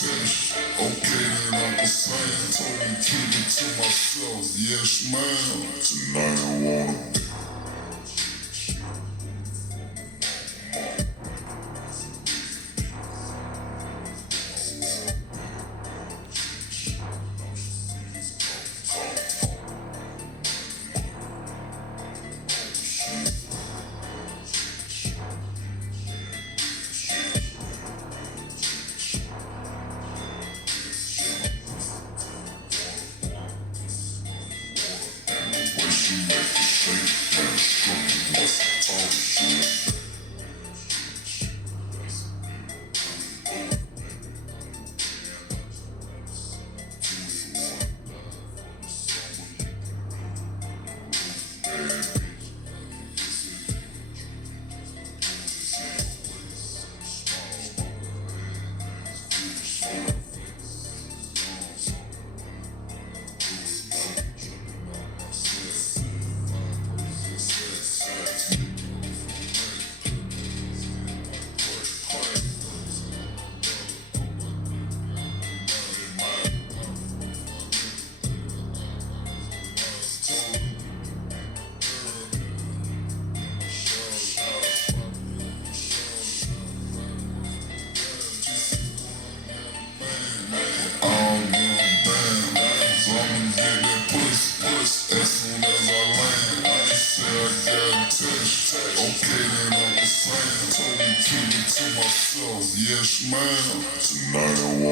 touch. Okay, then Uncle Sam told me keep it to myself. Yes, ma'am. Tonight I wanna be. When she make the shake, man, stroking what's talking. Yes, ma'am. Tonight I want